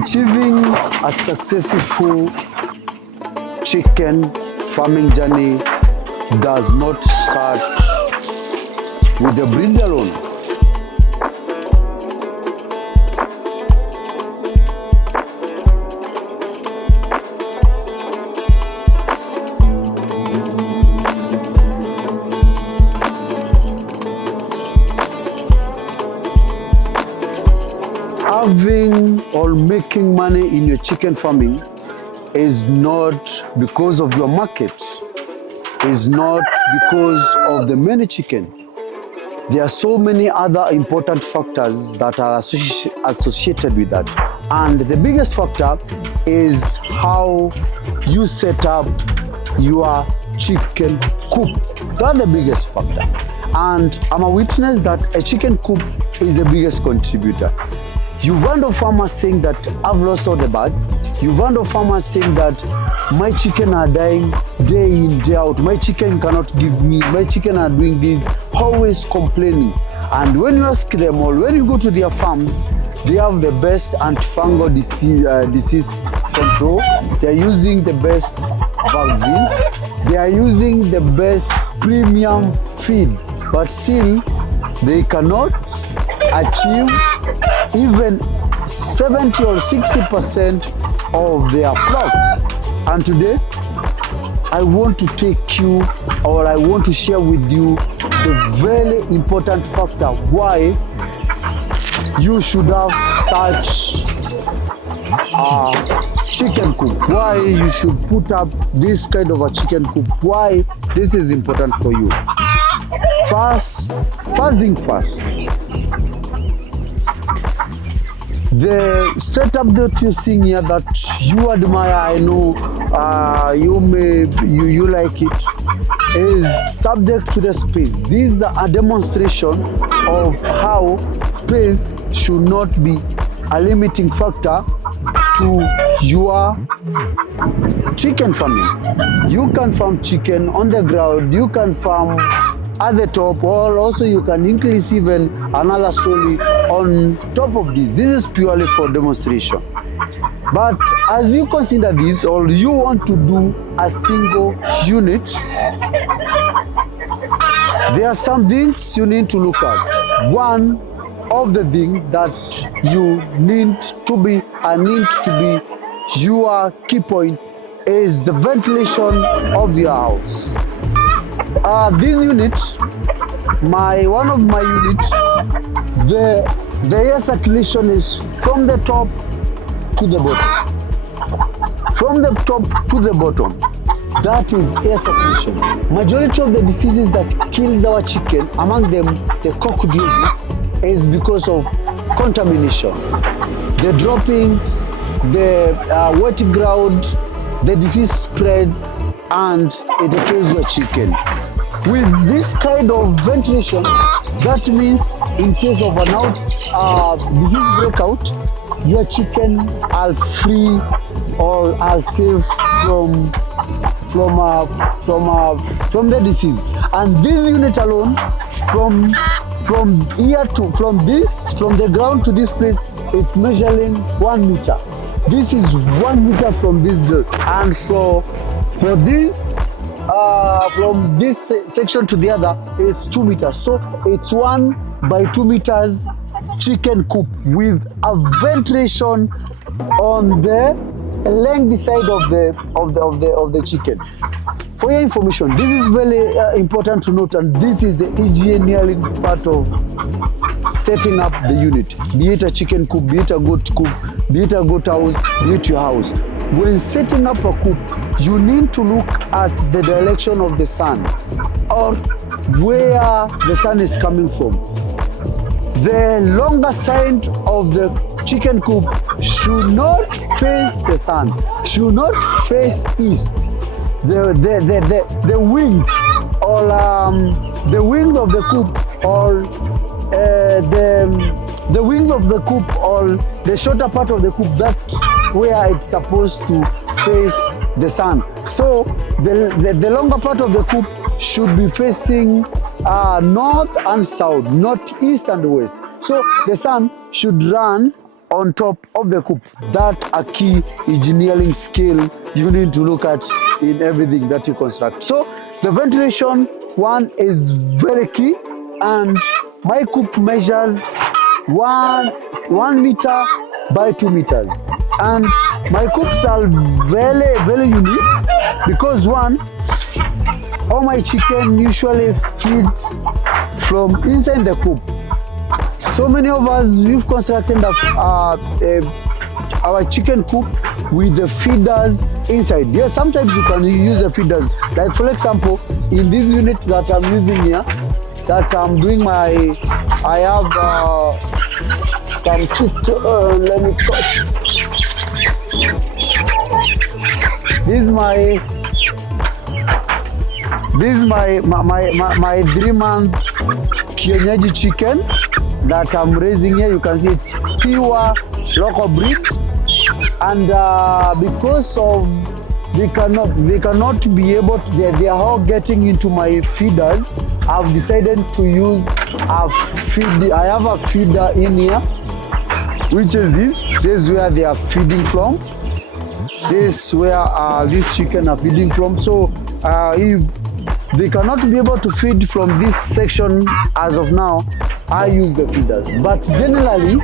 Achieving a successful chicken farming journey does not start with the breed alone. Having or making money in your chicken farming is not because of your market, is not because of the many chicken. There are so many other important factors that are associated with that. And the biggest factor is how you set up your chicken coop. That's the biggest factor. And I'm a witness that a chicken coop is the biggest contributor. You've heard of farmers saying that I've lost all the birds. You've heard of farmers saying that my chicken are dying day in, day out. My chicken cannot give me, my chicken are doing this, always complaining. And when you ask them all, when you go to their farms, they have the best antifungal disease control. They're using the best vaccines. They are using the best premium feed. But still, they cannot achieve even 70 or 60% of their flock. And today, I want to take you, or I want to share with you the very important factor why you should have such a chicken coop, why you should put up this kind of a chicken coop, why this is important for you. First thing first, the setup that you're seeing here that you admire, I know you like it, is subject to the space. This is a demonstration of how space should not be a limiting factor to your chicken farming. You can farm chicken on the ground, you can farm at the top, or also you can increase even another story on top of this. This is purely for demonstration. But as you consider this, or you want to do a single unit, there are some things you need to look at. One of the things that you need to be your key point is the ventilation of your house. This unit, one of my units, the air circulation is from the top to the bottom. From the top to the bottom, that is air circulation. Majority of the diseases that kills our chicken, among them the cock disease, is because of contamination. The droppings, the wet ground, the disease spreads and it kills your chicken. With this kind of ventilation, that means in case of an disease breakout, your chicken are free or are safe from the disease. And this unit alone, from the ground to this place, it's measuring 1 meter. This is 1 meter from this ground, and for this from this section to the other is 2 meters. So it's 1 by 2 meters chicken coop with a ventilation on the length side of the chicken. For your information, this is very important to note, and this is the engineering part of setting up the unit. Be it a chicken coop, be it a goat coop, be it a goat house, be it your house. When setting up a coop, you need to look at the direction of the sun or where the sun is coming from. The longer side of the chicken coop should not face the sun, should not face east. The wing or the wing of the coop, or the wing of the coop, or the shorter part of the coop, that where it's supposed to face the sun. So the longer part of the coop should be facing north and south, not east and west. So the sun should run on top of the coop. That a key engineering skill you need to look at in everything that you construct. So the ventilation one is very key, and my coop measures 1 meter by 2 meters, and my coops are very unique because one, all my chicken usually feeds from inside the coop. So many of us, we've constructed our chicken coop with the feeders inside. Yes, sometimes you can use the feeders. Like for example, in this unit that I'm using here, that I'm doing I have some chicken, let me touch. This is my 3 months kienyeji chicken that I'm raising here. You can see it's pure local breed, and because of they cannot be able to, they are all getting into my feeders. I've decided to use a feed. I have a feeder in here, which is this. This is where they are feeding from. This is where these chicken are feeding from. So if they cannot be able to feed from this section as of now, I use the feeders. But generally,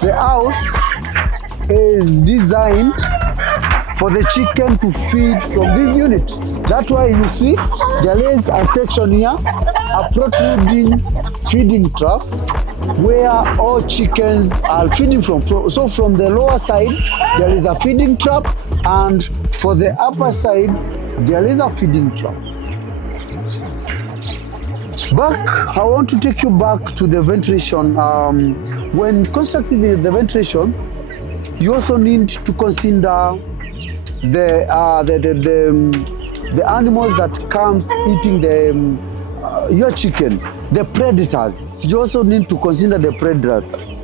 the house is designed for the chicken to feed from this unit. That's why you see there is a section here, a protruding feeding trough, where all chickens are feeding from. So from the lower side, there is a feeding trap, and for the upper side, there is a feeding trap. Back, I want to take you back to the ventilation. When constructing the ventilation, you also need to consider the animals that comes eating your chicken, the predators. You also need to consider the predators.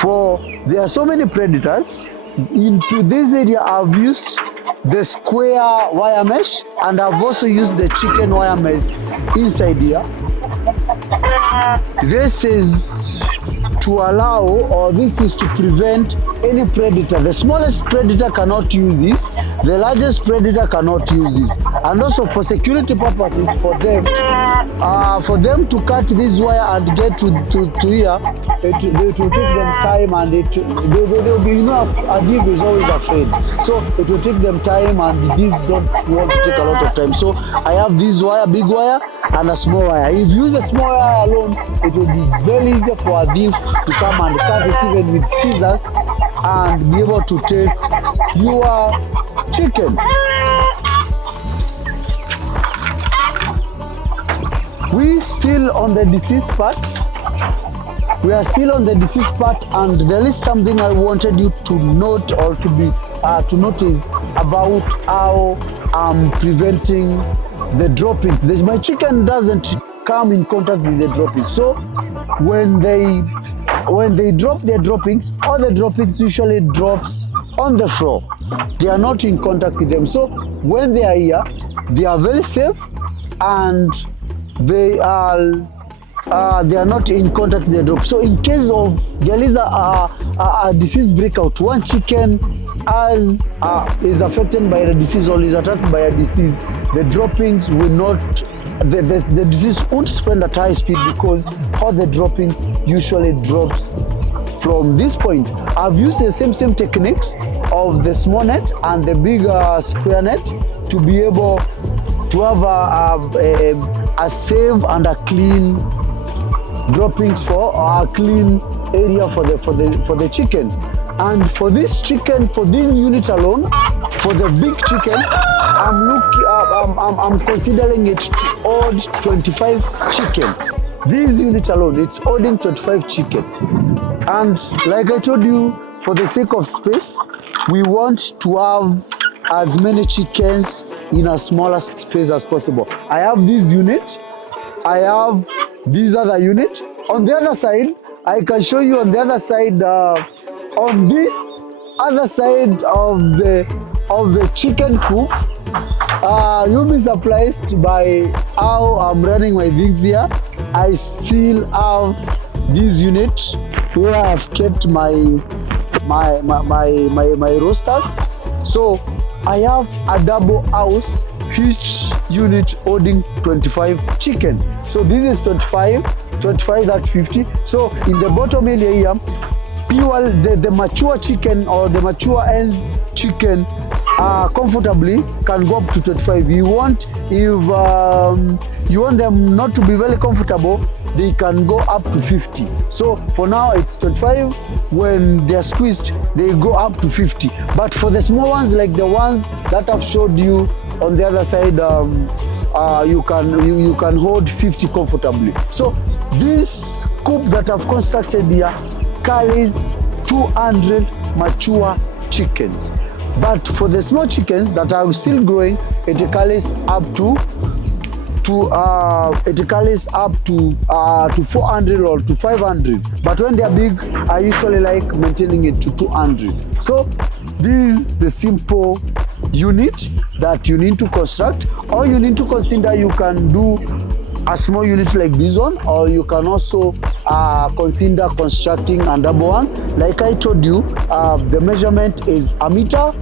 For there are so many predators. Into this area, I've used the square wire mesh, and I've also used the chicken wire mesh inside here. This is to allow, or this is to prevent any predator. The smallest predator cannot use this, the largest predator cannot use this. And also for security purposes, for them to cut this wire and get to here, it will take them time, and they'll be, you know, a thief is always afraid. So it will take them time, and the thieves don't want to take a lot of time. So I have this wire, big wire, and a small wire. If you use a small wire alone, it will be very easy for a thief to come and cut it even with scissors and be able to take your chicken. We still on the disease part. We are still on the disease part, and there is something I wanted you to note, or to notice about how I'm preventing the droppings. My chicken doesn't come in contact with the droppings. So when they drop their droppings, all the droppings usually drops on the floor. They are not in contact with them. So when they are here, they are very safe, and they are not in contact with the drop. So in case of there is a disease breakout, one chicken is affected by the disease or is attacked by a disease, the droppings will not, the disease won't spread at high speed, because all the droppings usually drops from this point. I've used the same techniques of the small net and the big square net to be able to have a safe and a clean droppings for a clean area for the chicken. And for this chicken, for this unit alone, for the big chicken, I'm considering it to hold 25 chicken. This unit alone, it's holding 25 chicken. And like I told you, for the sake of space, we want to have as many chickens in a smaller space as possible. I have this unit, I have this other unit. On the other side, I can show you on the other side, on this other side of the chicken coop, you'll be surprised by how I'm running my things here. I still have this unit where I've kept my my roosters. So I have a double house, each unit holding 25 chicken. So this is 25, that's 50. So in the bottom area here, pure the mature chicken or the mature hens chicken comfortably can go up to 25. If you want them not to be very comfortable, they can go up to 50. So for now it's 25. When they're squeezed, they go up to 50. But for the small ones, like the ones that I've showed you on the other side, you can hold 50 comfortably. So this coop that I've constructed here carries 200 mature chickens. But for the small chickens that are still growing, it carries up to 400 or to 500. But when they are big, I usually like maintaining it to 200. So this is the simple unit that you need to construct, or you need to consider you can do a small unit like this one, or you can also consider constructing a double one. Like I told you, the measurement is 1 meter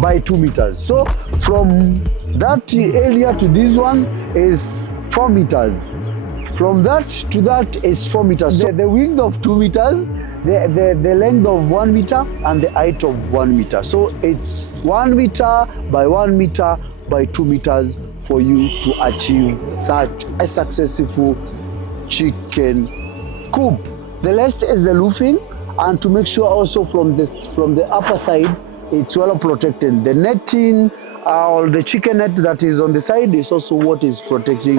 by 2 meters. So from that area to this one is 4 meters. From that to that is 4 meters. So the width of 2 meters, the length of 1 meter, and the height of 1 meter. So it's 1 meter by 1 meter by 2 meters for you to achieve such a successful chicken coop. The rest is the roofing, and to make sure also from the upper side it's well protected. The netting or the chicken net that is on the side is also what is protecting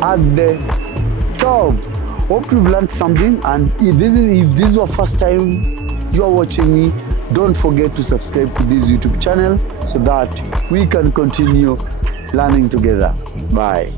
at the top. Hope you've learned something, and if this is your first time you are watching me, don't forget to subscribe to this YouTube channel so that we can continue learning together. Bye.